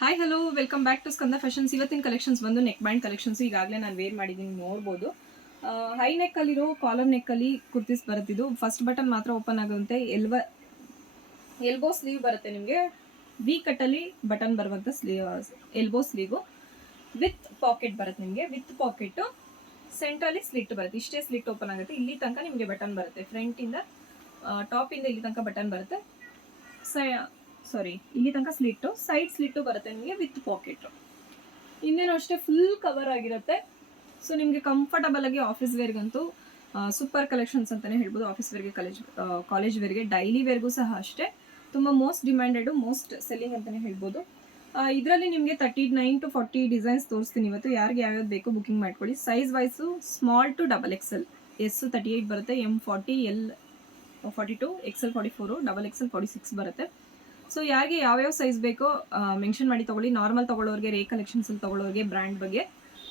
Hi hello welcome back to Skanda fashions. ಇವತ್ತಿನ collections ಬಂದು neck band collections. ಈಗಾಗಲೇ ನಾನು ವೇರ್ ಮಾಡಿದ್ದೀನಿ, ನೋಡ್ಬೋದು. ಹೈ ನೆಕ್ಕಲ್ಲಿರೋ ಕಾಲರ್ ನೆಕ್ಕಲ್ಲಿ ಕುರ್ತೀಸ್ ಬರುತ್ತಿದ್ದು. ಫಸ್ಟ್ ಬಟನ್ ಮಾತ್ರ ಓಪನ್ ಆಗುವಂತೆ ಎಲ್ಬೋ ಸ್ಲೀವ್ ಬರುತ್ತೆ ನಿಮಗೆ. ವಿ ಕಟ್ಟಲ್ಲಿ ಬಟನ್ ಬರುವಂಥ ಎಲ್ಬೋ ಸ್ಲೀವು ವಿತ್ ಪಾಕೆಟ್ ಬರುತ್ತೆ ನಿಮಗೆ. ವಿತ್ ಪಾಕೆಟ್ ಸೆಂಟ್ರಲ್ಲಿ ಸ್ಲಿಟ್ ಬರುತ್ತೆ. ಇಷ್ಟೇ ಸ್ಲಿಟ್ ಓಪನ್ ಆಗುತ್ತೆ. ಇಲ್ಲಿ ತನಕ ನಿಮಗೆ ಬಟನ್ ಬರುತ್ತೆ. ಫ್ರಂಟಿಂದ ಟಾಪಿಂದ ಇಲ್ಲಿ ತನಕ ಬಟನ್ ಬರುತ್ತೆ. ಇಲ್ಲಿ ತನಕ ಸ್ಲಿಟ್ಟು, ಸೈಡ್ ಸ್ಲಿಟ್ಟು ಬರುತ್ತೆ ನಿಮಗೆ ವಿತ್ ಪಾಕೆಟ್. ಇನ್ನೇನು ಅಷ್ಟೇ ಫುಲ್ ಕವರ್ ಆಗಿರುತ್ತೆ. ಸೊ ನಿಮಗೆ ಕಂಫರ್ಟಬಲ್ ಆಗಿ ಆಫೀಸ್ ವೇರ್ಗಂತೂ ಸೂಪರ್ ಕಲೆಕ್ಷನ್ಸ್ ಅಂತಲೇ ಹೇಳ್ಬೋದು. ಆಫೀಸ್ ವೇರ್ಗೆ, ಕಾಲೇಜ್ ವೇರ್ಗೆ, ಡೈಲಿ ವೇರ್ಗೂ ಸಹ ಅಷ್ಟೇ ತುಂಬ ಮೋಸ್ಟ್ ಡಿಮ್ಯಾಂಡೆಡು, ಮೋಸ್ಟ್ ಸೆಲ್ಲಿಂಗ್ ಅಂತಲೇ ಹೇಳ್ಬೋದು. ಇದರಲ್ಲಿ ನಿಮಗೆ 39 to 40 ಡಿಸೈನ್ಸ್ ತೋರಿಸ್ತೀನಿ ಇವತ್ತು. ಯಾರಿಗೆ ಯಾವ್ಯಾವ್ದು ಬೇಕು ಬುಕಿಂಗ್ ಮಾಡ್ಕೊಳ್ಳಿ. Size wise small to XXL, S 38 ಬರುತ್ತೆ, ಎಮ್ 40, ಎಲ್ 42, XL 44, XXL 46 ಬರುತ್ತೆ. ಸೊ ಯಾರಿಗೆ ಯಾವ್ಯಾವ ಸೈಜ್ ಬೇಕೋ ಮೆನ್ಷನ್ ಮಾಡಿ ತೊಗೊಳ್ಳಿ. ನಾರ್ಮಲ್ ತೊಗೊಳ್ಳೋರಿಗೆ, ರೇ ಕಲೆಕ್ಷನ್ಸಲ್ಲಿ ತೊಗೊಳ್ಳೋರಿಗೆ, ಬ್ರ್ಯಾಂಡ್ ಬಗ್ಗೆ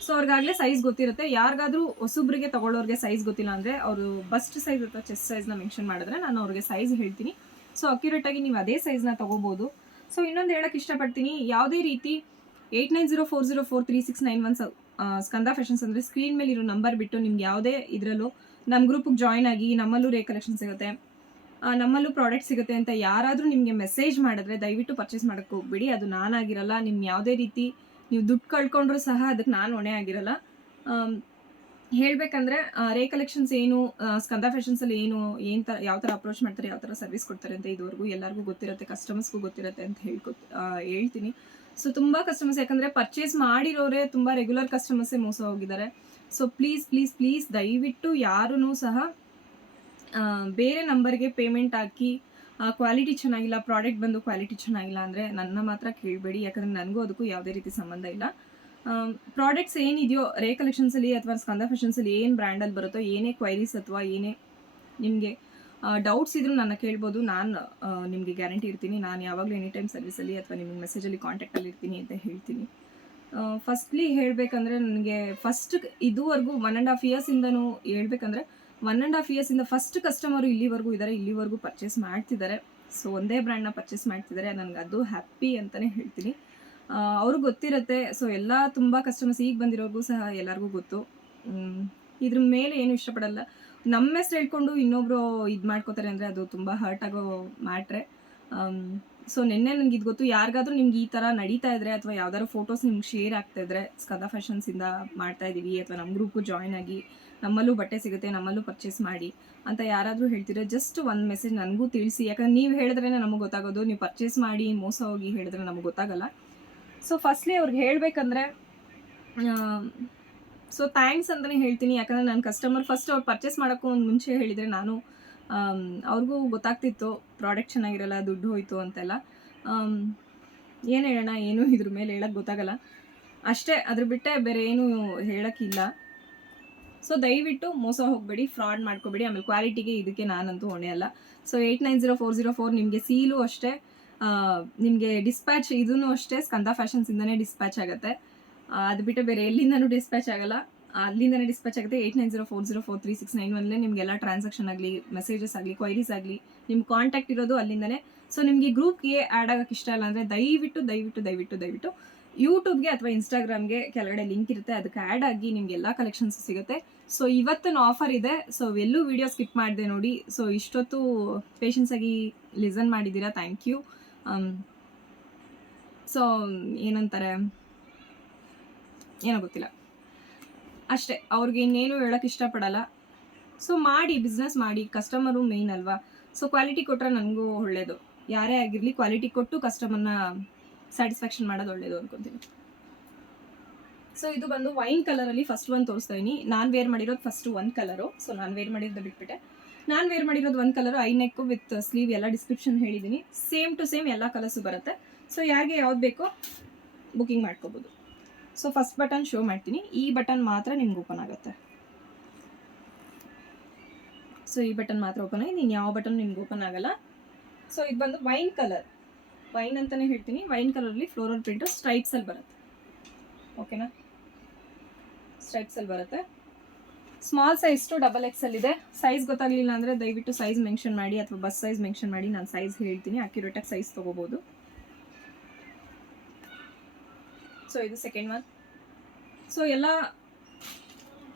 ಸೊ ಅವ್ರಿಗಾಗಲೇ ಸೈಜ್ ಗೊತ್ತಿರುತ್ತೆ. ಯಾರಿಗಾದ್ರೂ ಹೊಸಬ್ರಿಗೆ ತೊಗೊಳ್ಳೋರಿಗೆ ಸೈಜ್ ಗೊತ್ತಿಲ್ಲ ಅಂದರೆ ಅವರು ಬಸ್ಟ್ ಸೈಜ್ ಅಥವಾ ಚೆಸ್ಟ್ ಸೈಜ್ನ ಮೆನ್ಷನ್ ಮಾಡಿದ್ರೆ ನಾನು ಅವ್ರಿಗೆ ಸೈಜ್ ಹೇಳ್ತೀನಿ. ಸೊ ಅಕ್ಯುರೇಟಾಗಿ ನೀವು ಅದೇ ಸೈಜ್ನ ತೊಗೋಬೋದು. ಸೊ ಇನ್ನೊಂದು ಹೇಳೋಕ್ಕೆ ಇಷ್ಟಪಡ್ತೀನಿ, ಯಾವುದೇ ರೀತಿ 8904043691 ಸ್ಕಂದ ಫ್ಯಾಷನ್ಸ್ ಅಂದರೆ ಸ್ಕ್ರೀನ್ ಮೇಲೆ ಇರೋ ನಂಬರ್ ಬಿಟ್ಟು ನಿಮ್ಗೆ ಯಾವುದೇ ಇದರಲ್ಲೂ ನಮ್ಮ ಗ್ರೂಪಿಗೆ ಜಾಯ್ನ್ ಆಗಿ ನಮ್ಮಲ್ಲೂ ರೇ ಕಲೆಕ್ಷನ್ ಸಿಗುತ್ತೆ, ನಮ್ಮಲ್ಲೂ ಪ್ರಾಡಕ್ಟ್ ಸಿಗುತ್ತೆ ಅಂತ ಯಾರಾದರೂ ನಿಮಗೆ ಮೆಸೇಜ್ ಮಾಡಿದ್ರೆ ದಯವಿಟ್ಟು ಪರ್ಚೇಸ್ ಮಾಡೋಕ್ಕೆ ಹೋಗ್ಬಿಡಿ. ಅದು ನಾನಾಗಿರಲ್ಲ. ನಿಮ್ಮ ಯಾವುದೇ ರೀತಿ ನೀವು ದುಡ್ಡು ಕಳ್ಕೊಂಡ್ರೂ ಸಹ ಅದಕ್ಕೆ ನಾನು ಹೊಣೆ ಆಗಿರಲ್ಲ. ಹೇಳಬೇಕಂದ್ರೆ ರೇ ಕಲೆಕ್ಷನ್ಸ್ ಏನು, ಸ್ಕಂದ ಫ್ಯಾಷನ್ಸಲ್ಲಿ ಯಾವ ಥರ ಅಪ್ರೋಚ್ ಮಾಡ್ತಾರೆ, ಯಾವ ಥರ ಸರ್ವಿಸ್ ಕೊಡ್ತಾರೆ ಅಂತ ಇದುವರೆಗೂ ಎಲ್ಲರಿಗೂ ಗೊತ್ತಿರುತ್ತೆ, ಕಸ್ಟಮರ್ಸ್ಗೂ ಗೊತ್ತಿರುತ್ತೆ ಅಂತ ಹೇಳ್ತೀನಿ. ಸೊ ತುಂಬ ಕಸ್ಟಮರ್ಸ್, ಯಾಕಂದರೆ ಪರ್ಚೇಸ್ ಮಾಡಿರೋರೇ ತುಂಬ ರೆಗ್ಯುಲರ್ ಕಸ್ಟಮರ್ಸೇ ಮೋಸ ಹೋಗಿದ್ದಾರೆ. ಸೊ ಪ್ಲೀಸ್ ದಯವಿಟ್ಟು ಯಾರೂ ಸಹ ಬೇರೆ ನಂಬರ್ಗೆ ಪೇಮೆಂಟ್ ಹಾಕಿ ಕ್ವಾಲಿಟಿ ಚೆನ್ನಾಗಿಲ್ಲ, ಪ್ರಾಡಕ್ಟ್ ಬಂದು ಕ್ವಾಲಿಟಿ ಚೆನ್ನಾಗಿಲ್ಲ ಅಂದರೆ ನನ್ನ ಮಾತ್ರ ಕೇಳಬೇಡಿ. ಯಾಕಂದರೆ ನನಗೂ ಅದಕ್ಕೂ ಯಾವುದೇ ರೀತಿ ಸಂಬಂಧ ಇಲ್ಲ. ಪ್ರಾಡಕ್ಟ್ಸ್ ಏನಿದೆಯೋ ರೇ ಕಲೆಕ್ಷನ್ಸಲ್ಲಿ ಅಥವಾ ಸ್ಕಂದ ಫ್ಯಾಷನ್ಸಲ್ಲಿ ಏನು ಬ್ರ್ಯಾಂಡಲ್ಲಿ ಬರುತ್ತೋ, ಏನೇ ಕ್ವೈರೀಸ್ ಅಥವಾ ಏನೇ ನಿಮಗೆ ಡೌಟ್ಸ್ ಇದ್ರೂ ನನ್ನ ಕೇಳ್ಬೋದು. ನಾನು ನಿಮಗೆ ಗ್ಯಾರಂಟಿ ಇರ್ತೀನಿ. ನಾನು ಯಾವಾಗಲೂ ಎನಿ ಟೈಮ್ ಸರ್ವಿಸಲ್ಲಿ ಅಥವಾ ನಿಮಗೆ ಮೆಸೇಜಲ್ಲಿ ಕಾಂಟ್ಯಾಕ್ಟಲ್ಲಿ ಇರ್ತೀನಿ ಅಂತ ಹೇಳ್ತೀನಿ. ಫಸ್ಟ್ಲಿ ಹೇಳಬೇಕಂದ್ರೆ ನನಗೆ ಫಸ್ಟ್ ಇದುವರೆಗೂ 1.5 ಇಯರ್ಸಿಂದನೂ ಹೇಳ್ಬೇಕಂದ್ರೆ 1.5 ಇಯರ್ಸಿಂದ ಫಸ್ಟ್ ಕಸ್ಟಮರು ಇಲ್ಲಿವರೆಗೂ ಇದ್ದಾರೆ, ಇಲ್ಲಿವರೆಗೂ ಪರ್ಚೇಸ್ ಮಾಡ್ತಿದ್ದಾರೆ. ಸೊ ಒಂದೇ ಬ್ರ್ಯಾಂಡ್ನ ಪರ್ಚೇಸ್ ಮಾಡ್ತಿದ್ದಾರೆ. ನನಗೆ ಅದು ಹ್ಯಾಪಿ ಅಂತಲೇ ಹೇಳ್ತೀನಿ. ಅವ್ರಿಗೆ ಗೊತ್ತಿರುತ್ತೆ. ಸೊ ಎಲ್ಲ ತುಂಬ ಕಸ್ಟಮರ್ಸ್ ಈಗ ಬಂದಿರೋರ್ಗೂ ಸಹ ಎಲ್ಲರಿಗೂ ಗೊತ್ತು. ಇದ್ರ ಮೇಲೆ ಏನು ಇಷ್ಟಪಡಲ್ಲ. ನಮ್ಮ ಹೆಸ್ರು ಹೇಳ್ಕೊಂಡು ಇನ್ನೊಬ್ರು ಇದು ಮಾಡ್ಕೋತಾರೆ ಅಂದರೆ ಅದು ತುಂಬ ಹರ್ಟ್ ಆಗೋ ಮ್ಯಾಟ್ರೆ. ಸೊ ನಿನ್ನೆ ನನಗೆ ಇದು ಗೊತ್ತು. ಯಾರಿಗಾದ್ರೂ ನಿಮ್ಗೆ ಈ ಥರ ನಡೀತಾ ಇದ್ರೆ ಅಥವಾ ಯಾವ್ದಾದ್ರು ಫೋಟೋಸ್ ನಿಮ್ಗೆ ಶೇರ್ ಆಗ್ತಾ ಇದ್ರೆ ಸ್ಕಂದ ಫ್ಯಾಷನ್ಸಿಂದ ಮಾಡ್ತಾ ಇದ್ದೀವಿ ಅಥವಾ ನಮ್ಮ ಗ್ರೂಪು ಜಾಯ್ನ್ ಆಗಿ ನಮ್ಮಲ್ಲೂ ಬಟ್ಟೆ ಸಿಗುತ್ತೆ, ನಮ್ಮಲ್ಲೂ ಪರ್ಚೇಸ್ ಮಾಡಿ ಅಂತ ಯಾರಾದರೂ ಹೇಳ್ತಿದ್ರೆ ಜಸ್ಟ್ ಒಂದು ಮೆಸೇಜ್ ನನಗೂ ತಿಳಿಸಿ. ಯಾಕಂದ್ರೆ ನೀವು ಹೇಳಿದ್ರೇ ನಮಗೆ ಗೊತ್ತಾಗೋದು. ನೀವು ಪರ್ಚೇಸ್ ಮಾಡಿ ಮೋಸ ಹೋಗಿ ಹೇಳಿದ್ರೆ ನಮಗೆ ಗೊತ್ತಾಗಲ್ಲ. ಸೊ ಫಸ್ಟ್ಲಿ ಅವ್ರಿಗೆ ಹೇಳಬೇಕಂದ್ರೆ ಸೊ ಥ್ಯಾಂಕ್ಸ್ ಅಂತಲೇ ಹೇಳ್ತೀನಿ. ಯಾಕಂದರೆ ನನ್ನ ಕಸ್ಟಮರ್ ಫಸ್ಟ್ ಅವ್ರು ಪರ್ಚೇಸ್ ಮಾಡೋಕ್ಕೂ ಒಂದು ಮುಂಚೆ ಹೇಳಿದರೆ ನಾನು ಅವ್ರಿಗೂ ಗೊತ್ತಾಗ್ತಿತ್ತು ಪ್ರಾಡಕ್ಟ್ ಚೆನ್ನಾಗಿರಲ್ಲ, ದುಡ್ಡು ಹೋಯಿತು ಅಂತೆಲ್ಲ. ಏನು ಹೇಳೋಣ, ಏನು ಇದ್ರ ಮೇಲೆ ಹೇಳೋಕ್ಕೆ ಗೊತ್ತಾಗಲ್ಲ ಅಷ್ಟೇ. ಅದ್ರ ಬಿಟ್ಟೆ ಬೇರೆ ಏನು ಹೇಳೋಕ್ಕಿಲ್ಲ. ಸೊ ದಯವಿಟ್ಟು ಮೋಸ ಹೋಗಬೇಡಿ, ಫ್ರಾಡ್ ಮಾಡ್ಕೋಬೇಡಿ. ಆಮೇಲೆ ಕ್ವಾಲಿಟಿಗೆ ಇದಕ್ಕೆ ನಾನಂತೂ ಹೊಣೆ ಅಲ್ಲ. ಸೊ 890404 ನಿಮಗೆ ಸೀಲು ಅಷ್ಟೇ, ನಿಮಗೆ ಡಿಸ್ಪ್ಯಾಚ್ ಇದೂ ಅಷ್ಟೇ ಸ್ಕಂದ ಫ್ಯಾಷನ್ಸಿಂದನೇ ಡಿಸ್ಪ್ಯಾಚ್ ಆಗುತ್ತೆ. ಅದು ಬಿಟ್ಟರೆ ಬೇರೆ ಎಲ್ಲಿಂದನೂ ಡಿಸ್ಪ್ಯಾಚ್ ಆಗಲ್ಲ, ಅಲ್ಲಿಂದನೇ ಡಿಸ್ಪ್ಯಾಚ್ ಆಗುತ್ತೆ. 8904043691 ನಿಮಗೆಲ್ಲ ಟ್ರಾನ್ಸಾಕ್ಷನ್ ಆಗಲಿ, ಮೆಸೇಜಸ್ ಆಗಲಿ, ಕ್ವೈರೀಸ್ ಆಗಲಿ, ನಿಮ್ಮ ಕಾಂಟ್ಯಾಕ್ಟ್ ಇರೋದು ಅಲ್ಲಿಂದನೇ. ಸೊ ನಿಮಗೆ ಗ್ರೂಪ್ಗೆ ಆ್ಯಡ್ ಆಗೋಕ್ಕೆ ಇಷ್ಟ ಇಲ್ಲ ಅಂದರೆ ದಯವಿಟ್ಟು ಯೂಟ್ಯೂಬ್ಗೆ ಅಥವಾ ಇನ್ಸ್ಟಾಗ್ರಾಮ್ಗೆ ಕೆಳಗಡೆ ಲಿಂಕ್ ಇರುತ್ತೆ, ಅದಕ್ಕೆ ಆ್ಯಡ್ ಆಗಿ ನಿಮಗೆಲ್ಲ ಕಲೆಕ್ಷನ್ಸ್ ಸಿಗುತ್ತೆ. ಸೊ ಇವತ್ತಿನ ಆಫರ್ ಇದೆ. ಸೊ ಎಲ್ಲೂ ವಿಡಿಯೋ ಸ್ಕಿಪ್ ಮಾಡಿದೆ ನೋಡಿ. ಸೊ ಇಷ್ಟೊತ್ತು ಪೇಷನ್ಸಾಗಿ ಲಿಸನ್ ಮಾಡಿದ್ದೀರಾ, ಥ್ಯಾಂಕ್ ಯು. ಸೊ ಏನಂತಾರೆ ಏನೋ ಗೊತ್ತಿಲ್ಲ ಅಷ್ಟೇ. ಅವ್ರಿಗೆ ಇನ್ನೇನು ಹೇಳೋಕ್ಕೆ ಇಷ್ಟಪಡಲ್ಲ. ಸೊ ಮಾಡಿ, ಬಿಸ್ನೆಸ್ ಮಾಡಿ, ಕಸ್ಟಮರು ಮೇಯ್ನ್ ಅಲ್ವಾ. ಸೊ ಕ್ವಾಲಿಟಿ ಕೊಟ್ಟರೆ ನನಗೂ ಒಳ್ಳೆಯದು. ಯಾರೇ ಆಗಿರಲಿ ಕ್ವಾಲಿಟಿ ಕೊಟ್ಟು ಕಸ್ಟಮರ್ನ ಸ್ಯಾಟಿಸ್ಫ್ಯಾಕ್ಷನ್ ಮಾಡೋದು ಒಳ್ಳೆಯದು ಅನ್ಕೊತೀನಿ. ಸೊ ಇದು ಬಂದು ವೈನ್ ಕಲರಲ್ಲಿ ಫಸ್ಟ್ ಒಂದು ತೋರಿಸ್ತಾ ಇದೀನಿ. ನಾನು ವೇರ್ ಮಾಡಿರೋದು ಫಸ್ಟ್ ಒಂದು ಕಲರು. ಸೊ ನಾನು ವೇರ್ ಮಾಡಿರೋದು ಬಿಟ್ಬಿಟ್ಟೆ. ನಾನು ವೇರ್ ಮಾಡಿರೋದು ಒಂದು ಕಲರು, ಐ ನೆಕ್ಕು ವಿತ್ ಸ್ಲೀವ್ ಎಲ್ಲ ಡಿಸ್ಕ್ರಿಪ್ಷನ್ ಹೇಳಿದ್ದೀನಿ. ಸೇಮ್ ಟು ಸೇಮ್ ಎಲ್ಲ ಕಲರ್ಸು ಬರುತ್ತೆ. ಸೊ ಯಾರಿಗೆ ಯಾವ್ದು ಬೇಕೋ ಬುಕಿಂಗ್ ಮಾಡ್ಕೋಬೋದು. ಸೊ ಫಸ್ಟ್ ಬಟನ್ ಶೋ ಮಾಡ್ತೀನಿ. ಈ ಬಟನ್ ಮಾತ್ರ ನಿಮ್ಗೆ ಓಪನ್ ಆಗುತ್ತೆ. ಸೊ ಈ ಬಟನ್ ಮಾತ್ರ ಓಪನ್ ಆಗಿ ನೀನು ಯಾವ ಬಟನ್ ನಿಮ್ಗೆ ಓಪನ್ ಆಗಲ್ಲ. ಸೊ ಇದು ಬಂದು ವೈನ್ ಕಲರ್, ವೈನ್ ಅಂತಲೇ ಹೇಳ್ತೀನಿ. ವೈನ್ ಕಲರಲ್ಲಿ ಫ್ಲೋರಲ್ ಪ್ರಿಂಟು ಸ್ಟ್ರೈಪ್ಸಲ್ಲಿ ಬರುತ್ತೆ. ಓಕೆನಾ, ಸ್ಟ್ರೈಪ್ಸಲ್ಲಿ ಬರುತ್ತೆ. ಸ್ಮಾಲ್ ಸೈಜ್ ಟು XXL ಇದೆ. ಸೈಜ್ ಗೊತ್ತಾಗಲಿಲ್ಲ ಅಂದರೆ ದಯವಿಟ್ಟು ಸೈಜ್ ಮೆನ್ಷನ್ ಮಾಡಿ ಅಥವಾ ಬಸ್ ಸೈಜ್ ಮೆನ್ಷನ್ ಮಾಡಿ, ನಾನು ಸೈಜ್ ಹೇಳ್ತೀನಿ, ಅಕ್ಯುರೇಟಾಗಿ ಸೈಜ್ ತೊಗೋಬೋದು. ಸೊ ಇದು ಸೆಕೆಂಡ್ ಒನ್. ಸೊ ಎಲ್ಲ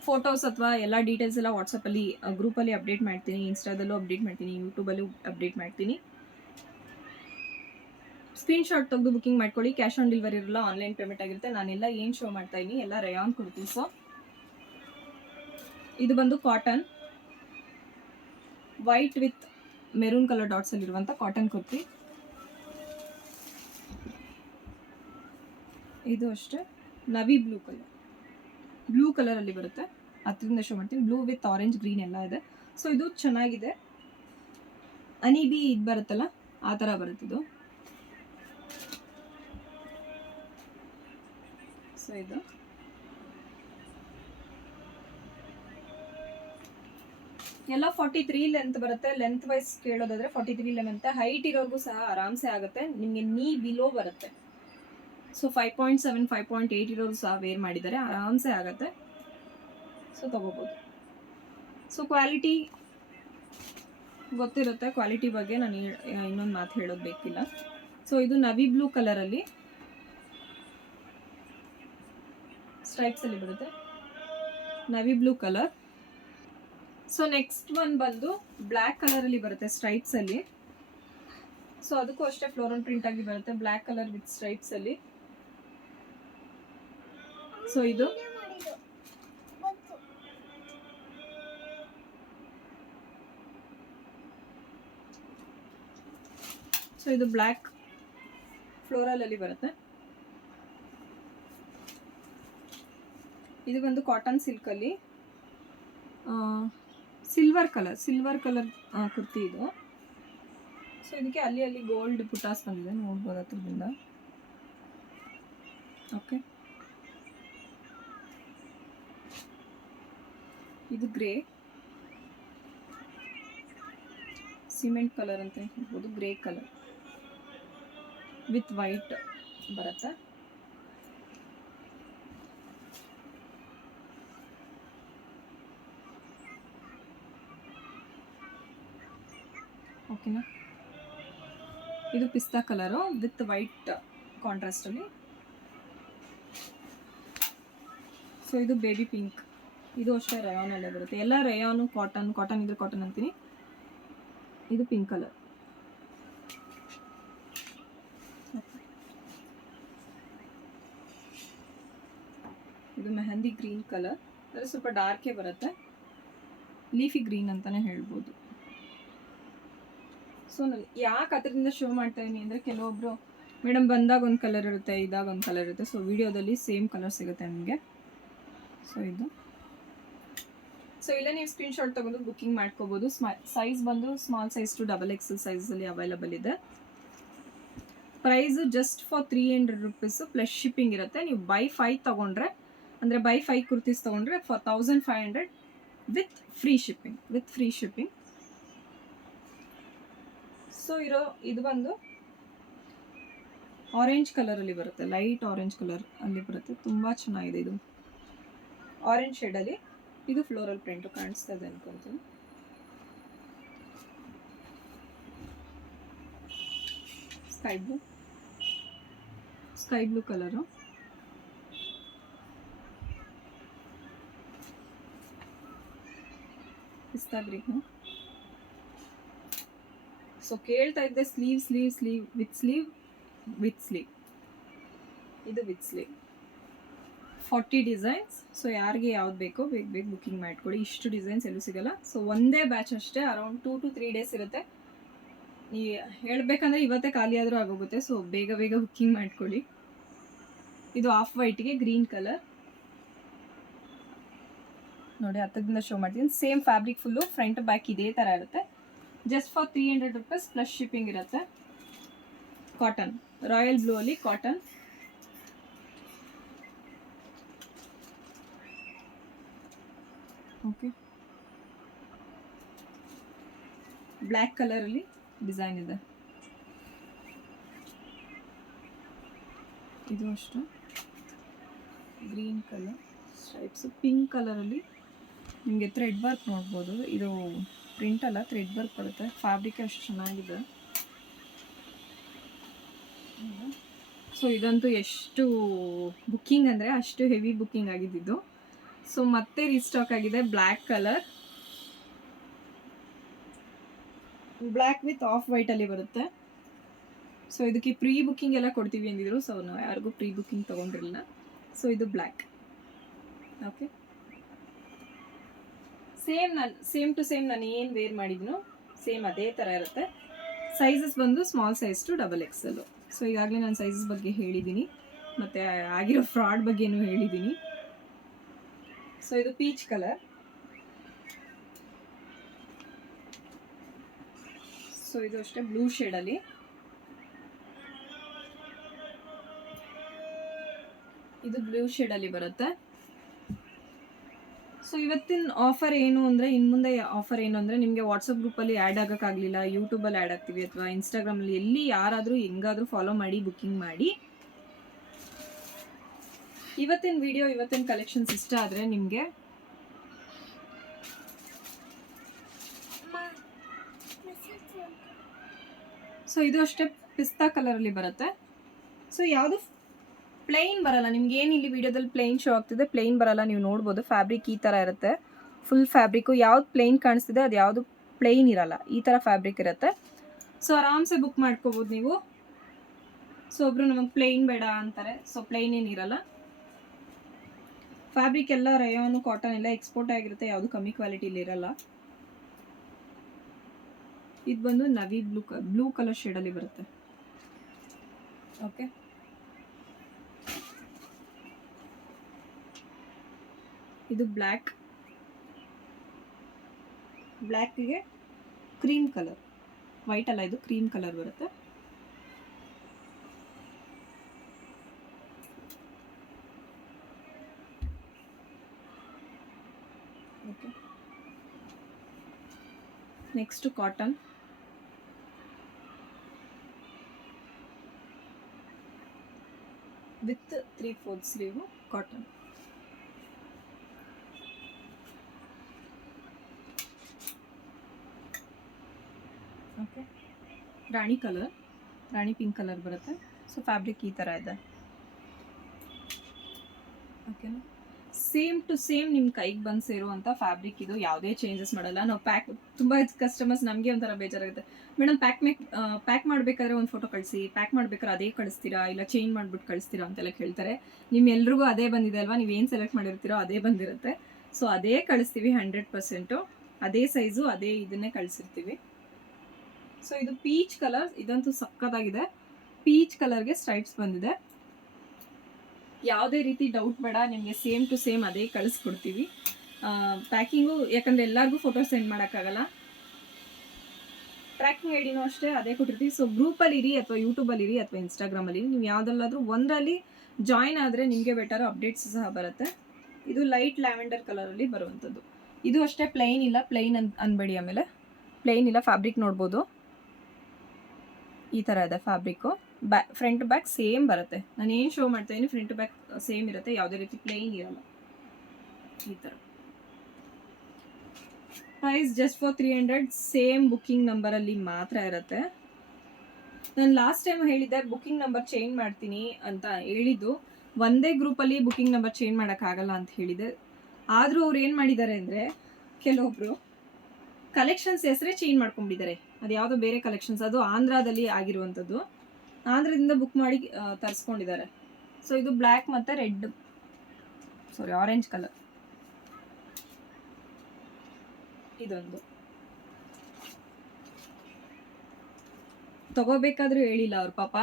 ಫೋಟೋಸ್ ಅಥವಾ ಎಲ್ಲ ಡೀಟೇಲ್ಸ್ ಎಲ್ಲ ವಾಟ್ಸಪ್ಪಲ್ಲಿ ಗ್ರೂಪಲ್ಲಿ ಅಪ್ಡೇಟ್ ಮಾಡ್ತೀನಿ, ಇನ್ಸ್ಟಾದಲ್ಲೂ ಅಪ್ಡೇಟ್ ಮಾಡ್ತೀನಿ, ಯೂಟ್ಯೂಬಲ್ಲೂ ಅಪ್ಡೇಟ್ ಮಾಡ್ತೀನಿ. ಸ್ಕ್ರೀನ್ಶಾಟ್ ತೆಗೆದು ಬುಕ್ಕಿಂಗ್ ಮಾಡ್ಕೊಳ್ಳಿ. ಕ್ಯಾಶ್ ಆನ್ ಡೆಲಿವರಿ ಇರಲ್ಲ, ಆನ್ಲೈನ್ ಪೇಮೆಂಟ್ ಆಗಿರುತ್ತೆ. ನಾನೆಲ್ಲ ಏನು ಶೋ ಮಾಡ್ತಾ ಇದ್ದೀನಿ ಎಲ್ಲ ರಯಾನ್ ಕುರ್ತಿ. ಸೊ ಇದು ಬಂದು cotton, white with maroon colour dots ಅಲ್ಲಿರುವಂಥ ಕಾಟನ್ ಕುರ್ತಿ. ಇದು ಅಷ್ಟೇ ನವಿ ಬ್ಲೂ ಕಲರಲ್ಲಿ ಬರುತ್ತೆ. ಹತ್ತರಿಂದ ಶೋ ಮಾಡ್ತೀನಿ. ಬ್ಲೂ ವಿತ್ ಆರೆಂಜ್ ಗ್ರೀನ್ ಎಲ್ಲ ಇದೆ. ಸೊ ಇದು ಚೆನ್ನಾಗಿದೆ. ಅನಿಬಿ ಇದು ಬರುತ್ತಲ್ಲ ಆ ಥರ ಬರುತ್ತಿದ್ದು. ಸೊ ಇದು ಎಲ್ಲ 43 ಲೆಂತ್ ಬರುತ್ತೆ. ಲೆಂತ್ ವೈಸ್ ಕೇಳೋದಾದ್ರೆ 43 ಲೆಂತ್. ಹೈಟ್ ಇರೋರ್ಗೂ ಸಹ ಆರಾಮ್ಸೆ ಆಗುತ್ತೆ. ನಿಮಗೆ ನೀ ಬಿಲೋ ಬರುತ್ತೆ. ಸೊ 5.7 5.8 ಇರೋರು ಸಹ ವೇರ್ ಮಾಡಿದ್ದಾರೆ, ಆರಾಮ್ಸೆ ಆಗುತ್ತೆ. ಸೊ ತಗೋಬೋದು. ಸೊ ಕ್ವಾಲಿಟಿ ಗೊತ್ತಿರುತ್ತೆ. ಕ್ವಾಲಿಟಿ ಬಗ್ಗೆ ನಾನು ಇನ್ನೊಂದು ಮಾತು ಹೇಳೋದು ಬೇಕಿಲ್ಲ. ಸೊ ಇದು ನವಿ ಬ್ಲೂ ಕಲರಲ್ಲಿ ಸ್ಟ್ರೈಪ್ಸಲ್ಲಿ ಬರುತ್ತೆ, navy blue colour. So next one ಬಂದು ಬ್ಲ್ಯಾಕ್ ಕಲರಲ್ಲಿ ಬರುತ್ತೆ ಸ್ಟ್ರೈಪ್ಸಲ್ಲಿ. ಸೊ ಅದಕ್ಕೂ ಅಷ್ಟೇ ಫ್ಲೋರಲ್ ಪ್ರಿಂಟ್ ಆಗಿ ಬರುತ್ತೆ, ಬ್ಲ್ಯಾಕ್ ಕಲರ್ ವಿತ್ ಸ್ಟ್ರೈಪ್ಸಲ್ಲಿ. ಸೊ ಇದು ಬ್ಲ್ಯಾಕ್ ಫ್ಲೋರಲ್ ಅಲ್ಲಿ ಬರುತ್ತೆ. ಇದು ಬಂದು ಕಾಟನ್ ಸಿಲ್ಕ್ ಅಲ್ಲಿ ಸಿಲ್ವರ್ ಕಲರ್ ಕುರ್ತಿ ಇದು. ಸೊ ಇದಕ್ಕೆ ಅಲ್ಲಿ ಗೋಲ್ಡ್ ಪುಟಾಸ್ ಬಂದಿದೆ, ನೋಡ್ಬೋದು ಹತ್ರದಿಂದ. ಓಕೆ, ಇದು ಗ್ರೇ ಸಿಮೆಂಟ್ ಕಲರ್ ಅಂತ ಹೇಳ್ಬೋದು. ಗ್ರೇ ಕಲರ್ ವಿತ್ ವೈಟ್ ಬರುತ್ತೆ. ಓಕೆನಾ. ಇದು ಪಿಸ್ತಾ ಕಲರು ವಿತ್ ವೈಟ್ ಕಾಂಟ್ರಾಸ್ಟಲ್ಲಿ. ಸೊ ಇದು ಬೇಬಿ ಪಿಂಕ್. ಇದು ಅಷ್ಟೇ ರಯಾನಲ್ಲೇ ಬರುತ್ತೆ. ಎಲ್ಲ ರಯಾನು ಕಾಟನ್ ಇದ್ರೆ ಕಾಟನ್ ಅಂತೀನಿ. ಇದು ಪಿಂಕ್ ಕಲರ್. ಇದು ಮೆಹಂದಿ ಗ್ರೀನ್ ಕಲರ್, ಅಂದರೆ ಸ್ವಲ್ಪ ಡಾರ್ಕೇ ಬರುತ್ತೆ. ಲೀಫಿ ಗ್ರೀನ್ ಅಂತಾನೆ ಹೇಳ್ಬೋದು. ಸೊ ನಾನು ಯಾಕೆ ಅದರಿಂದ ಶೋ ಮಾಡ್ತಾ ಇದ್ದೀನಿ ಅಂದರೆ, ಕೆಲವೊಬ್ರು ಮೇಡಮ್ ಬಂದಾಗ ಒಂದು ಕಲರ್ ಇರುತ್ತೆ, ಇದಾಗ ಒಂದು ಕಲರ್ ಇರುತ್ತೆ. ಸೊ ವಿಡಿಯೋದಲ್ಲಿ ಸೇಮ್ ಕಲರ್ ಸಿಗುತ್ತೆ ನಿಮಗೆ. ಸೊ ಇಲ್ಲ ನೀವು ಸ್ಕ್ರೀನ್ಶಾಟ್ ತಗೊಂಡು ಬುಕ್ಕಿಂಗ್ ಮಾಡ್ಕೋಬೋದು. ಸೈಜ್ ಬಂದು ಸ್ಮಾಲ್ ಸೈಜ್ ಟು XXL ಸೈಜಲ್ಲಿ ಅವೈಲಬಲ್ ಇದೆ. Price just for 300 rupees plus shipping ಇರುತ್ತೆ. ನೀವು ಬೈ 5 ತೊಗೊಂಡ್ರೆ, ಅಂದರೆ ಬೈ 5 ಕುರ್ತೀಸ್ ತೊಗೊಂಡ್ರೆ for 1500 with free shipping. So ಇದು ಬಂದು ಆರೆಂಜ್ ಕಲರಲ್ಲಿ ಬರುತ್ತೆ, ಲೈಟ್ ಆರೆಂಜ್ ಕಲರ್ ಅಲ್ಲಿ ಬರುತ್ತೆ. ತುಂಬ ಚೆನ್ನಾಗಿದೆ ಇದು, ಆರೆಂಜ್ ಶೇಡಲ್ಲಿ. ಇದು ಫ್ಲೋರಲ್ ಪ್ರಿಂಟು ಕಾಣಿಸ್ತಾ ಇದೆ ಅನ್ಕೊಂತೀನಿ. Sky blue colour. ಪಿಸ್ತಾ ಗ್ರೀನು. ಸೊ ಕೇಳ್ತಾ ಇದ್ದೆ ಸ್ಲೀವ್ ವಿತ್ ಸ್ಲೀವ್. ಇದು ವಿತ್ ಸ್ಲೀವ್ 40 ಡಿಸೈನ್ಸ್. ಸೊ ಯಾರಿಗೆ ಯಾವ್ದು ಬೇಕೋ ಬೇಗ ಬುಕ್ಕಿಂಗ್ ಮಾಡ್ಕೊಳ್ಳಿ. ಇಷ್ಟು ಡಿಸೈನ್ಸ್ ಎಲ್ಲೂ ಸಿಗಲ್ಲ. ಸೊ ಒಂದೇ ಬ್ಯಾಚ್ ಅಷ್ಟೇ, ಅರೌಂಡ್ 2 to 3 ಡೇಸ್ ಇರುತ್ತೆ. ನೀವು ಹೇಳಬೇಕಂದ್ರೆ ಇವತ್ತೇ ಖಾಲಿ ಆದರೂ ಆಗೋಗುತ್ತೆ. ಸೊ ಬೇಗ ಬುಕ್ಕಿಂಗ್ ಮಾಡ್ಕೊಳ್ಳಿ. ಇದು ಆಫ್ ವೈಟ್ಗೆ ಗ್ರೀನ್ ಕಲರ್ ನೋಡಿ, ಹತ್ತದಿಂದ ಶೋ ಮಾಡ್ತೀನಿ. Same fabric full front back ಇದೇ ಥರ ಇರುತ್ತೆ. Just for 300 rupees plus shipping ಇರುತ್ತೆ. ಕಾಟನ್, ರಾಯಲ್ ಬ್ಲೂ ಅಲ್ಲಿ ಕಾಟನ್. ಓಕೆ, ಬ್ಲ್ಯಾಕ್ ಕಲರಲ್ಲಿ ಡಿಸೈನ್ ಇದೆ. ಇದು ಅಷ್ಟು ಗ್ರೀನ್ ಕಲರ್ ಸ್ಟ್ರೈಪ್ಸು. ಪಿಂಕ್ ಕಲರಲ್ಲಿ ನಿಮಗೆ ಥ್ರೆಡ್ ವರ್ಕ್ ನೋಡ್ಬೋದು. ಇದು ಪ್ರಿಂಟ್ ಅಲ್ಲ, ಥ್ರೆಡ್ ವರ್ಕ್ ಬರುತ್ತೆ. ಫ್ಯಾಬ್ರಿಕ್ ಅಷ್ಟು ಚೆನ್ನಾಗಿದೆ. ಸೊ ಇದಂತೂ ಎಷ್ಟು ಬುಕ್ಕಿಂಗ್ ಅಂದರೆ ಅಷ್ಟು ಹೆವಿ ಬುಕ್ಕಿಂಗ್ ಆಗಿದ್ದು. ಸೊ ಮತ್ತೆ ರೀಸ್ಟಾಕ್ ಆಗಿದೆ black colour, black with off ವೈಟಲ್ಲಿ ಬರುತ್ತೆ. ಸೊ ಇದಕ್ಕೆ ಪ್ರೀ ಬುಕ್ಕಿಂಗ್ ಎಲ್ಲ ಕೊಡ್ತೀವಿ ಅಂದಿದ್ರು. ಸೊ ನಾವು ಯಾರಿಗೂ ಪ್ರೀ ಬುಕ್ಕಿಂಗ್ ತೊಗೊಂಡಿರಲಿಲ್ಲ. ಸೊ ಇದು black. Okay, same to same ನಾನು ಏನು ವೇರ್ ಮಾಡಿದ್ನೋ ಸೇಮ್ ಅದೇ ಥರ ಇರುತ್ತೆ. ಸೈಜಸ್ ಬಂದು small size to XXL. So ಈಗಾಗಲೇ ನಾನು ಸೈಜಸ್ ಬಗ್ಗೆ ಹೇಳಿದ್ದೀನಿ, ಮತ್ತು ಆಗಿರೋ ಫ್ರಾಡ್ ಬಗ್ಗೆನೂ ಹೇಳಿದ್ದೀನಿ. ಸೊ ಇದು ಪೀಚ್ ಕಲರ್. ಸೊ ಇದು ಅಷ್ಟೇ ಬ್ಲೂ ಶೇಡಲ್ಲಿ. ಇದು ಬ್ಲೂ ಶೇಡಲ್ಲಿ ಬರುತ್ತೆ. ಸೊ ಇವತ್ತಿನ ಆಫರ್ ಏನು ಅಂದರೆ, ಇನ್ನು ಮುಂದೆ ಆಫರ್ ಏನು ಅಂದರೆ, ನಿಮಗೆ ವಾಟ್ಸಪ್ ಗ್ರೂಪಲ್ಲಿ ಆ್ಯಡ್ ಆಗೋಕ್ಕಾಗಲಿಲ್ಲ, ಯೂಟ್ಯೂಬಲ್ಲಿ ಆ್ಯಡ್ ಆಗ್ತೀವಿ ಅಥವಾ ಇನ್ಸ್ಟಾಗ್ರಾಮಲ್ಲಿ ಎಲ್ಲಿ ಯಾರಾದರೂ ಹೆಂಗಾದರೂ ಫಾಲೋ ಮಾಡಿ ಬುಕ್ಕಿಂಗ್ ಮಾಡಿ. ಇವತ್ತಿನ ವಿಡಿಯೋ, ಇವತ್ತಿನ ಕಲೆಕ್ಷನ್ಸ್ ಇಷ್ಟ ಆದರೆ ನಿಮಗೆ ಸೊ ಇದು ಅಷ್ಟೇ ಪಿಸ್ತಾ ಕಲರಲ್ಲಿ ಬರುತ್ತೆ. ಸೊ ಯಾವುದು ಪ್ಲೈನ್ ಬರಲ್ಲ ನಿಮ್ಗೆ. ಏನು ಇಲ್ಲಿ ವಿಡಿಯೋದಲ್ಲಿ ಪ್ಲೈನ್ ಶೋ ಆಗ್ತಿದೆ, ಪ್ಲೈನ್ ಬರಲ್ಲ. ನೀವು ನೋಡ್ಬೋದು ಫ್ಯಾಬ್ರಿಕ್ ಈ ಥರ ಇರುತ್ತೆ, ಫುಲ್ ಫ್ಯಾಬ್ರಿಕ್ಕು. ಯಾವ್ದು ಪ್ಲೈನ್ ಕಾಣಿಸ್ತಿದೆ ಅದು ಯಾವುದು ಪ್ಲೈನ್ ಇರಲ್ಲ, ಈ ಥರ ಫ್ಯಾಬ್ರಿಕ್ ಇರುತ್ತೆ. ಸೊ ಆರಾಮ್ಸೆ ಬುಕ್ ಮಾಡ್ಕೋಬೋದು ನೀವು. ಸೊ ಒಬ್ರು ನಮಗೆ ಪ್ಲೈನ್ ಬೇಡ ಅಂತಾರೆ, ಸೊ ಪ್ಲೈನ್ ಏನಿರಲ್ಲ. ಫ್ಯಾಬ್ರಿಕ್ ಎಲ್ಲ ರಯಾನು, ಕಾಟನ್ ಎಲ್ಲ ಎಕ್ಸ್ಪೋರ್ಟ್ ಆಗಿರುತ್ತೆ, ಯಾವುದು ಕಮ್ಮಿ ಕ್ವಾಲಿಟಿಲಿ ಇರಲ್ಲ. ಇದು ಬಂದು ನವಿ ಬ್ಲೂ ಕಲರ್ ಶೇಡಲ್ಲಿ ಬರುತ್ತೆ. ಓಕೆ, ಇದು ಬ್ಲ್ಯಾಕ್ಗೆ ಕ್ರೀಮ್ ಕಲರ್, ವೈಟ್ ಅಲ್ಲ, ಇದು ಕ್ರೀಮ್ ಕಲರ್ ಬರುತ್ತೆ. Okay, next cotton. With 3/4 sleeve cotton. Okay, rani colour, rani pink colour ಬರುತ್ತೆ. ಸೊ ಫ್ಯಾಬ್ರಿಕ್ ಈ ಥರ ಇದೆ. ಓಕೆನಾ, ಸೇಮ್ ಟು ಸೇಮ್ ನಿಮ್ಮ ಕೈಗೆ ಬಂದು ಸೇರುವಂಥ ಫ್ಯಾಬ್ರಿಕ್ ಇದು. ಯಾವುದೇ ಚೇಂಜಸ್ ಮಾಡಲ್ಲ ನಾವು. ತುಂಬ ಕಸ್ಟಮರ್ಸ್ ನಮಗೆ ಒಂಥರ ಬೇಜಾರಾಗುತ್ತೆ, ಮೇಡಮ್ ಪ್ಯಾಕ್ ಮಾಡಬೇಕಾದ್ರೆ ಒಂದು ಫೋಟೋ ಕಳಿಸಿ, ಪ್ಯಾಕ್ ಮಾಡ್ಬೇಕಾದ್ರೆ ಅದೇ ಕಳಿಸ್ತೀರಾ, ಇಲ್ಲ ಚೇಂಜ್ ಮಾಡಿಬಿಟ್ಟು ಕಳಿಸ್ತೀರಾ ಅಂತೆಲ್ಲ ಕೇಳ್ತಾರೆ. ನಿಮ್ಮೆಲ್ರಿಗೂ ಅದೇ ಬಂದಿದೆ ಅಲ್ವಾ, ನೀವೇನು ಸೆಲೆಕ್ಟ್ ಮಾಡಿರ್ತೀರೋ ಅದೇ ಬಂದಿರುತ್ತೆ. ಸೊ ಅದೇ ಕಳಿಸ್ತೀವಿ 100%. ಅದೇ ಸೈಜು, ಅದೇ ಇದನ್ನೇ ಕಳಿಸಿರ್ತೀವಿ. ಸೊ ಇದು ಪೀಚ್ ಕಲರ್, ಇದಂತೂ ಸಕ್ಕತ್ತಾಗಿದೆ. ಪೀಚ್ ಕಲರ್ಗೆ ಸ್ಟ್ರೈಪ್ಸ್ ಬಂದಿದೆ. ಯಾವುದೇ ರೀತಿ ಡೌಟ್ ಬೇಡ, ನಿಮಗೆ ಸೇಮ್ ಟು ಸೇಮ್ ಅದೇ ಕಳಿಸ್ಕೊಡ್ತೀವಿ. ಪ್ಯಾಕಿಂಗು, ಯಾಕಂದರೆ ಎಲ್ಲರಿಗೂ ಫೋಟೋ ಸೆಂಡ್ ಮಾಡೋಕ್ಕಾಗಲ್ಲ. ಟ್ರ್ಯಾಕಿಂಗ್ ಐಡಿನೂ ಅಷ್ಟೇ ಅದೇ ಕೊಟ್ಟಿರ್ತೀವಿ. ಸೊ ಗ್ರೂಪಲ್ಲಿ ಇರಿ ಅಥವಾ ಯೂಟ್ಯೂಬಲ್ಲಿ ಇರಿ ಅಥವಾ ಇನ್ಸ್ಟಾಗ್ರಾಮಲ್ಲಿ, ನೀವು ಯಾವುದಲ್ಲಾದರೂ ಒಂದರಲ್ಲಿ ಜಾಯಿನ್ ಆದರೆ ನಿಮಗೆ ಬೆಟರ್ ಅಪ್ಡೇಟ್ಸ್ ಸಹ ಬರುತ್ತೆ. ಇದು ಲೈಟ್ ಲ್ಯಾವೆಂಡರ್ ಕಲರಲ್ಲಿ ಬರುವಂಥದ್ದು. ಇದು ಅಷ್ಟೇ ಪ್ಲೈನ್ ಇಲ್ಲ, ಪ್ಲೈನ್ ಅನ್ಬೇಡಿ. ಆಮೇಲೆ ಪ್ಲೈನ್ ಇಲ್ಲ, ಫ್ಯಾಬ್ರಿಕ್ ನೋಡ್ಬೋದು ಈ ಥರ ಇದೆ ಫ್ಯಾಬ್ರಿಕ್ಕು. ಫ್ರಂಟ್ ಬ್ಯಾಕ್ ಸೇಮ್ ಬರುತ್ತೆ. ನಾನು ಏನು ಶೋ ಮಾಡ್ತಾ ಇದ್ದೀನಿ ಫ್ರಂಟ್ ಬ್ಯಾಕ್ ಸೇಮ್ ಇರುತ್ತೆ, ಯಾವುದೇ ರೀತಿ ಪ್ಲೈನ್ ಇರಲ್ಲ. ಈ ಥರ price just for 300. Same booking ನಂಬರಲ್ಲಿ ಮಾತ್ರ ಇರುತ್ತೆ. ನಾನು ಲಾಸ್ಟ್ ಟೈಮ್ ಹೇಳಿದ್ದೆ ಬುಕ್ಕಿಂಗ್ ನಂಬರ್ ಚೇಂಜ್ ಮಾಡ್ತೀನಿ ಅಂತ ಹೇಳಿದ್ದು. ಒಂದೇ ಗ್ರೂಪಲ್ಲಿ ಬುಕ್ಕಿಂಗ್ ನಂಬರ್ ಚೇಂಜ್ ಮಾಡೋಕ್ಕಾಗಲ್ಲ ಅಂತ ಹೇಳಿದೆ. ಆದರೂ ಅವ್ರು ಏನು ಮಾಡಿದ್ದಾರೆ ಅಂದರೆ, ಕೆಲವೊಬ್ಬರು ಕಲೆಕ್ಷನ್ಸ್ ಹೆಸರೇ ಚೇಂಜ್ ಮಾಡ್ಕೊಂಡ್ಬಿಟ್ಟಿದ್ದಾರೆ. ಅದು ಯಾವುದೋ ಬೇರೆ ಕಲೆಕ್ಷನ್ಸ್, ಅದು ಆಂಧ್ರದಲ್ಲಿ ಆಗಿರುವಂಥದ್ದು. ಆಂಧ್ರದಿಂದ ಬುಕ್ ಮಾಡಿ ತರಿಸ್ಕೊಂಡಿದ್ದಾರೆ. ಸೊ ಇದು ಬ್ಲ್ಯಾಕ್ ಮತ್ತು ಆರೆಂಜ್ ಕಲರ್. ಇದೊಂದು ತಗೋಬೇಕಾದ್ರೂ ಹೇಳಿಲ್ಲ ಅವ್ರು, ಪಾಪ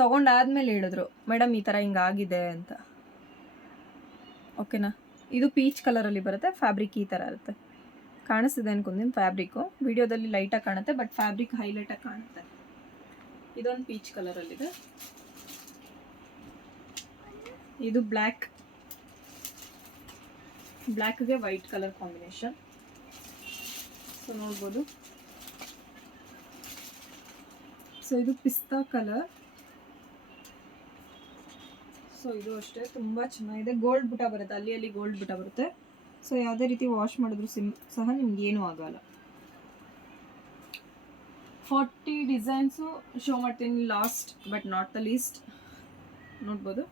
ತಗೊಂಡಾದ್ಮೇಲೆ ಹೇಳಿದ್ರು, ಮೇಡಮ್ ಈ ಥರ ಹಿಂಗಾಗಿದೆ ಅಂತ. ಓಕೆನಾ, ಇದು ಪೀಚ್ ಕಲರಲ್ಲಿ ಬರುತ್ತೆ. ಫ್ಯಾಬ್ರಿಕ್ ಈ ಥರ ಇರುತ್ತೆ. ಕಾಣಿಸ್ತಿದೆ ಅನ್ಕೊಂತೀನಿ ಫ್ಯಾಬ್ರಿಕ್ಕು. ವಿಡಿಯೋದಲ್ಲಿ ಲೈಟಾಗಿ ಕಾಣುತ್ತೆ, ಬಟ್ ಫ್ಯಾಬ್ರಿಕ್ ಹೈಲೈಟಾಗಿ ಕಾಣುತ್ತೆ. ಇದೊಂದು ಪೀಚ್ ಕಲರಲ್ಲಿದೆ. ಇದು ಬ್ಲ್ಯಾಕ್ಗೆ ವೈಟ್ ಕಲರ್ ಕಾಂಬಿನೇಷನ್. ಸೊ ನೋಡ್ಬೋದು. ಸೊ ಇದು ಪಿಸ್ತಾ ಕಲರ್. ಸೊ ಇದು ಅಷ್ಟೇ ತುಂಬ ಚೆನ್ನಾಗಿದೆ. ಗೋಲ್ಡ್ ಬುಟ್ಟ ಬರುತ್ತೆ, ಅಲ್ಲಿ ಗೋಲ್ಡ್ ಬುಟ್ಟ ಬರುತ್ತೆ. ಸೊ ಯಾವುದೇ ರೀತಿ ವಾಶ್ ಮಾಡಿದ್ರು ಸಹ ನಿಮ್ಗೇನೂ ಆಗಲ್ಲ. 40 ಡಿಸೈನ್ಸು ಶೋ ಮಾಡ್ತೀನಿ, last but not the least. ನೋಡ್ಬೋದು.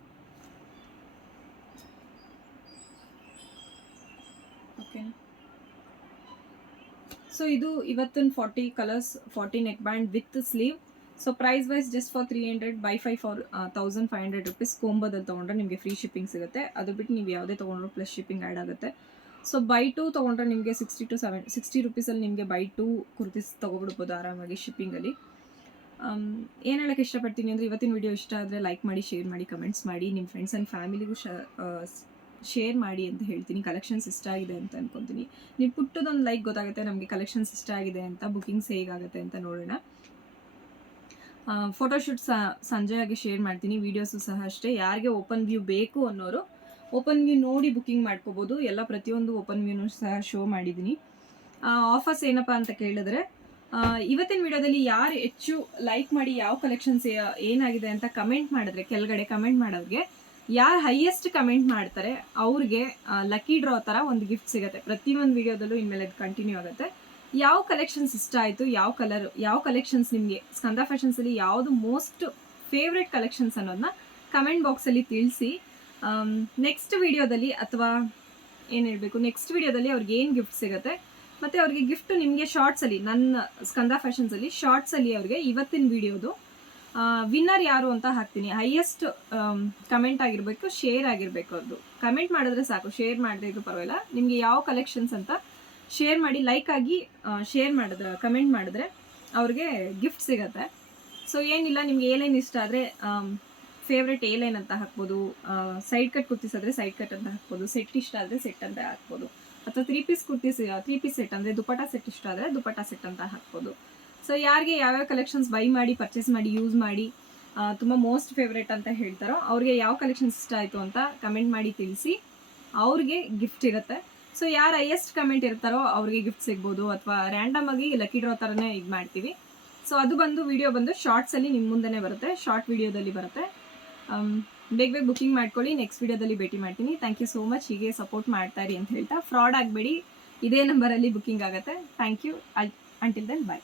ಓಕೆ, ಸೊ ಇದು ಇವತ್ತಿನ 40 colours 40 neck band with sleeve. So price wise just for 300 buy 5 for 1500 rupees. ಕೋಂಬೋದಲ್ಲಿ ತೊಗೊಂಡ್ರೆ ನಿಮಗೆ ಫ್ರೀ ಶಿಪ್ಪಿಂಗ್ ಸಿಗುತ್ತೆ. ಅದು ಬಿಟ್ಟು ನೀವು ಯಾವುದೇ ತೊಗೊಂಡ್ರು ಪ್ಲಸ್ ಶಿಪ್ಪಿಂಗ್ ಆ್ಯಡ್ ಆಗುತ್ತೆ. ಸೊ ಬೈ 2 ತೊಗೊಂಡ್ರೆ ನಿಮಗೆ 60 ರುಪೀಸಲ್ಲಿ ನಿಮಗೆ ಬೈ 2 ಕುರ್ತೀಸ್ ತೊಗೊಬಿಡ್ಬೋದು ಆರಾಮಾಗಿ ಶಿಪ್ಪಿಂಗಲ್ಲಿ. ಏನು ಹೇಳೋಕ್ಕೆ ಇಷ್ಟಪಡ್ತೀನಿ ಅಂದರೆ, ಇವತ್ತಿನ ವಿಡಿಯೋ ಇಷ್ಟ ಆದರೆ ಲೈಕ್ ಮಾಡಿ, ಶೇರ್ ಮಾಡಿ, ಕಮೆಂಟ್ಸ್ ಮಾಡಿ, ನಿಮ್ಮ ಫ್ರೆಂಡ್ಸ್ ಆ್ಯಂಡ್ ಫ್ಯಾಮಿಲಿಗೂ ಶೇರ್ ಮಾಡಿ ಅಂತ ಹೇಳ್ತೀನಿ. ಕಲೆಕ್ಷನ್ಸ್ ಇಷ್ಟ ಆಗಿದೆ ಅಂತ ಅನ್ಕೊತೀನಿ. ನೀವು ಪುಟ್ಟದೊಂದು ಲೈಕ್ ಗೊತ್ತಾಗುತ್ತೆ ನಮಗೆ ಕಲೆಕ್ಷನ್ಸ್ ಇಷ್ಟ ಆಗಿದೆ ಅಂತ, ಬುಕಿಂಗ್ಸ್ ಹೇಗಾಗುತ್ತೆ ಅಂತ ನೋಡೋಣ. ಫೋಟೋಶೂಟ್ ಸಂಜೆಯಾಗಿ ಶೇರ್ ಮಾಡ್ತೀನಿ. ವೀಡಿಯೋಸು ಸಹ ಅಷ್ಟೇ. ಯಾರಿಗೆ ಓಪನ್ ವ್ಯೂ ಬೇಕು ಅನ್ನೋರು ಓಪನ್ ವ್ಯೂ ನೋಡಿ ಬುಕಿಂಗ್ ಮಾಡ್ಕೋಬೋದು. ಎಲ್ಲ ಪ್ರತಿಯೊಂದು ಓಪನ್ ವ್ಯೂನೂ ಸಹ ಶೋ ಮಾಡಿದ್ದೀನಿ. ಆಫರ್ಸ್ ಏನಪ್ಪ ಅಂತ ಕೇಳಿದ್ರೆ, ಇವತ್ತಿನ ವಿಡಿಯೋದಲ್ಲಿ ಯಾರು ಹೆಚ್ಚು ಲೈಕ್ ಮಾಡಿ ಯಾವ ಕಲೆಕ್ಷನ್ಸ್ ಏನಾಗಿದೆ ಅಂತ ಕಮೆಂಟ್ ಮಾಡಿದ್ರೆ, ಕೆಳಗಡೆ ಕಮೆಂಟ್ ಮಾಡೋರಿಗೆ ಯಾರು ಹೈಯೆಸ್ಟ್ ಕಮೆಂಟ್ ಮಾಡ್ತಾರೆ ಅವ್ರಿಗೆ ಲಕ್ಕಿ ಡ್ರಾ ಥರ ಒಂದು ಗಿಫ್ಟ್ ಸಿಗುತ್ತೆ. ಪ್ರತಿಯೊಂದು ವಿಡಿಯೋದಲ್ಲೂ ಇನ್ಮೇಲೆ ಅದು ಕಂಟಿನ್ಯೂ ಆಗುತ್ತೆ. ಯಾವ ಕಲೆಕ್ಷನ್ಸ್ ಇಷ್ಟ ಆಯಿತು, ಯಾವ ಕಲೆಕ್ಷನ್ಸ್ ನಿಮಗೆ ಸ್ಕಂದ ಫ್ಯಾಷನ್ಸಲ್ಲಿ ಯಾವುದು ಮೋಸ್ಟ್ ಫೇವ್ರೆಟ್ ಕಲೆಕ್ಷನ್ಸ್ ಅನ್ನೋದನ್ನ ಕಮೆಂಟ್ ಬಾಕ್ಸಲ್ಲಿ ತಿಳಿಸಿ. ನೆಕ್ಸ್ಟ್ ವಿಡಿಯೋದಲ್ಲಿ ಅಥವಾ ಏನು ಹೇಳಬೇಕು, ನೆಕ್ಸ್ಟ್ ವಿಡಿಯೋದಲ್ಲಿ ಅವ್ರಿಗೆ ಏನು ಗಿಫ್ಟ್ ಸಿಗುತ್ತೆ, ಮತ್ತು ಅವ್ರಿಗೆ ಗಿಫ್ಟು ನಿಮಗೆ ಶಾರ್ಟ್ಸಲ್ಲಿ, ನನ್ನ ಸ್ಕಂದ ಫ್ಯಾಷನ್ಸಲ್ಲಿ ಶಾರ್ಟ್ಸಲ್ಲಿ ಅವ್ರಿಗೆ ಇವತ್ತಿನ ವಿಡಿಯೋದು ವಿನ್ನರ್ ಯಾರು ಅಂತ ಹಾಕ್ತೀನಿ. ಹೈಯೆಸ್ಟ್ ಕಮೆಂಟ್ ಆಗಿರಬೇಕು, ಶೇರ್ ಆಗಿರಬೇಕು. ಅದು ಕಮೆಂಟ್ ಮಾಡಿದ್ರೆ ಸಾಕು, ಶೇರ್ ಮಾಡದೇ ಇದ್ರು ಪರವಾಗಿಲ್ಲ. ನಿಮಗೆ ಯಾವ ಕಲೆಕ್ಷನ್ಸ್ ಅಂತ ಶೇರ್ ಮಾಡಿ, ಲೈಕ್ ಆಗಿ ಶೇರ್ ಮಾಡಿದ್ರೆ, ಕಮೆಂಟ್ ಮಾಡಿದ್ರೆ ಅವ್ರಿಗೆ ಗಿಫ್ಟ್ ಸಿಗುತ್ತೆ. ಸೊ ಏನಿಲ್ಲ, ನಿಮ್ಗೆ ಏಲೈನ್ ಇಷ್ಟ ಆದರೆ ಫೇವ್ರೆಟ್ ಏಲೈನ್ ಅಂತ ಹಾಕ್ಬೋದು, ಸೈಡ್ ಕಟ್ ಕುರ್ತೀಸ್ ಆದರೆ ಸೈಡ್ ಕಟ್ ಅಂತ ಹಾಕ್ಬೋದು, ಸೆಟ್ ಇಷ್ಟ ಆದರೆ ಸೆಟ್ ಅಂತ ಹಾಕ್ಬೋದು, ಅಥವಾ 3 ಪೀಸ್ ಕುರ್ತೀಸ್ 3 ಪೀಸ್ ಸೆಟ್ ಅಂದರೆ ದುಪಟ್ಟಾ ಸೆಟ್ ಇಷ್ಟ ಆದರೆ ದುಪಟ್ಟಾ ಸೆಟ್ ಅಂತ ಹಾಕ್ಬೋದು. ಸೊ ಯಾರಿಗೆ ಯಾವ್ಯಾವ ಕಲೆಕ್ಷನ್ಸ್ ಬೈ ಮಾಡಿ, ಪರ್ಚೇಸ್ ಮಾಡಿ, ಯೂಸ್ ಮಾಡಿ ತುಂಬ ಮೋಸ್ಟ್ ಫೇವ್ರೇಟ್ ಅಂತ ಹೇಳ್ತಾರೋ ಅವ್ರಿಗೆ ಯಾವ ಕಲೆಕ್ಷನ್ಸ್ ಇಷ್ಟ ಆಯಿತು ಅಂತ ಕಮೆಂಟ್ ಮಾಡಿ ತಿಳಿಸಿ. ಅವ್ರಿಗೆ ಗಿಫ್ಟ್ ಇರುತ್ತೆ. ಸೊ ಯಾರು ಹೈಯೆಸ್ಟ್ ಕಮೆಂಟ್ ಇರ್ತಾರೋ ಅವ್ರಿಗೆ ಗಿಫ್ಟ್ ಸಿಗ್ಬೋದು, ಅಥವಾ ರ್ಯಾಂಡಮ್ ಆಗಿ ಲಕ್ಕಿ ಡ್ರಾ ಥರನೇ ಇದು ಮಾಡ್ತೀವಿ. ಸೊ ಅದು ಬಂದು ವಿಡಿಯೋ ಬಂದು ಶಾರ್ಟ್ಸಲ್ಲಿ ನಿಮ್ಮ ಮುಂದೆನೇ ಬರುತ್ತೆ, ಶಾರ್ಟ್ ವಿಡಿಯೋದಲ್ಲಿ ಬರುತ್ತೆ. ಬೇಗ ಬುಕಿಂಗ್ ಮಾಡ್ಕೊಳ್ಳಿ. ನೆಕ್ಸ್ಟ್ ವಿಡಿಯೋದಲ್ಲಿ ಭೇಟಿ ಮಾಡ್ತೀನಿ. Thank you so much. ಹೀಗೆ ಸಪೋರ್ಟ್ ಮಾಡ್ತಾಯಿರಿ ಅಂತ ಹೇಳ್ತಾ, ಫ್ರಾಡ್ ಆಗಬೇಡಿ, ಇದೇ ನಂಬರಲ್ಲಿ ಬುಕಿಂಗ್ ಆಗುತ್ತೆ. Thank you. Until then bye.